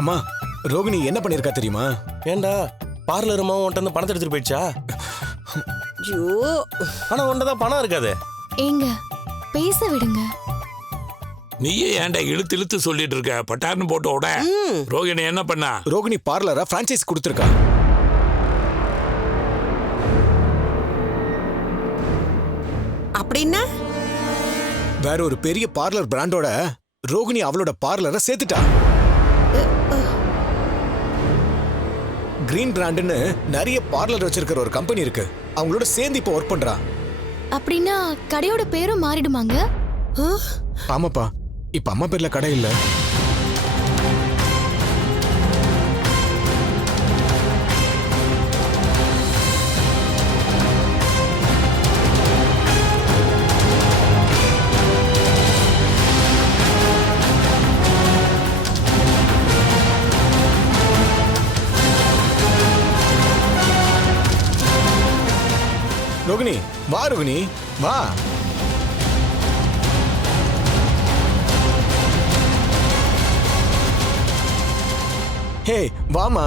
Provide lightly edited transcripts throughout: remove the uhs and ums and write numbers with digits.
அம்மா, ரோகிணி என்ன பண்ணிருக்கா தெரியுமா? ஏண்டா பார்லர் அம்மா உன்கிட்ட பணத்தை எடுத்துட்டு போயிடுச்சா? ஐயோ, ஆனா உன்கிட்ட தான் பணம் இருக்காது. ஏங்க பேச விடுங்க. நீயே ஏன்டா இழுத்து இழுத்து சொல்லிட்டு இருக்க? பட்டார்னு போட்டு விட. ரோகிணி என்ன பண்ணா? ரோகிணி பார்லரா பிரான்சைஸ் கொடுத்துருக்கா. அப்படின்னா வேற ஒரு பெரிய பார்லர் பிராண்டோட ரோகிணி அவளோட பார்லரை சேர்த்துட்டா. கிரீன் பிராண்ட்னு நிறைய பார்லர் வச்சிருக்கிற ஒரு கம்பெனி இருக்கு. அவங்களோட சேர்ந்து இப்ப ஒர்க் பண்றா. அப்படின்னா கடையோட பேரும் மாறிடுமாங்க? ஆமாப்பா, இப்ப அம்மா பேர்ல கடை இல்ல. ரோகிணி வா, ரோகிணி வா. ஹே வாமா,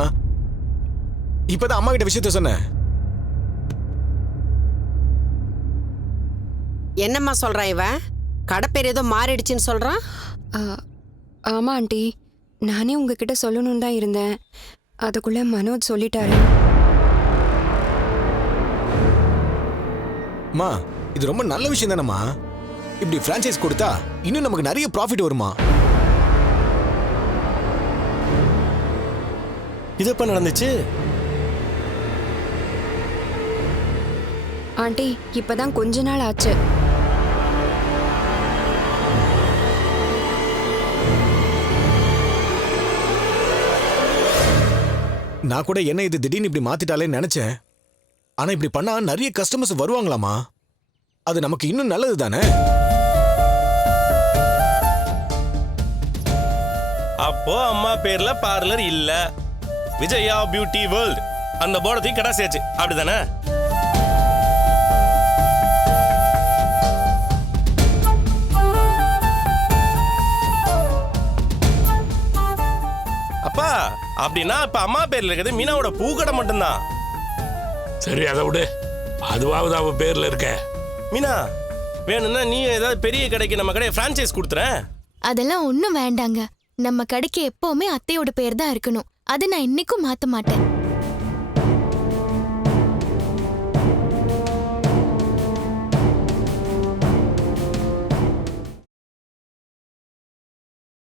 இப்பதான் அம்மா கிட்ட விஷயத்த சொன்னேன். என்னம்மா சொல்றான் இவன்? கடை பேர் ஏதோ மாறிடுச்சுன்னு சொல்றான். ஆமா ஆண்டி, நானே உங்ககிட்ட சொல்லணும்னு தான் இருந்தேன். அதுக்குள்ள மனோஜ் சொல்லிட்டாரு. அம்மா, இது ரொம்ப நல்ல விஷயம் தானம்மா. இப்படி பிரான்சைஸ் கொடுத்தா இன்னும் நமக்கு நிறைய ப்ராஃபிட் வருமா? இது எப்ப நடந்துச்சு? ஆண்டி, இப்பதான் கொஞ்ச நாள் ஆச்சு. நான் கூட என்ன இது திடீர்னு இப்படி மாத்திட்டாலே நினைச்சேன். ஆனா இப்படி பண்ணா நிறைய கஸ்டமர்ஸ் வருவாங்களாமா. அது நமக்கு இன்னும் நல்லது தானே. அப்போ அம்மா பேர்ல பார்லர் இல்ல, விஜயா பியூட்டி வேர்ல்ட் அந்த போர்டத்தையும் கடை சேர்ச்சு, அப்படிதானே? அப்பா, அப்படின்னா இப்ப அம்மா பேர்ல இருக்கிறது மீனாவோட பூக்கடை மட்டும்தான். சரி, அதை விடு. அதுவாவது அவ பேர்ல இருக்க. மீனா, வேணும்னா நீ ஏதாவது பெரிய கடைக்கு நம்ம கடையை பிரான்சைஸ் கொடுத்துறேன். அதெல்லாம் ஒண்ணும் வேண்டாங்க. நம்ம கடைக்கு எப்பவுமே அத்தையோட பேர் தான் இருக்கணும். அதை நான் இன்னைக்கும் மாத்த மாட்டேன்.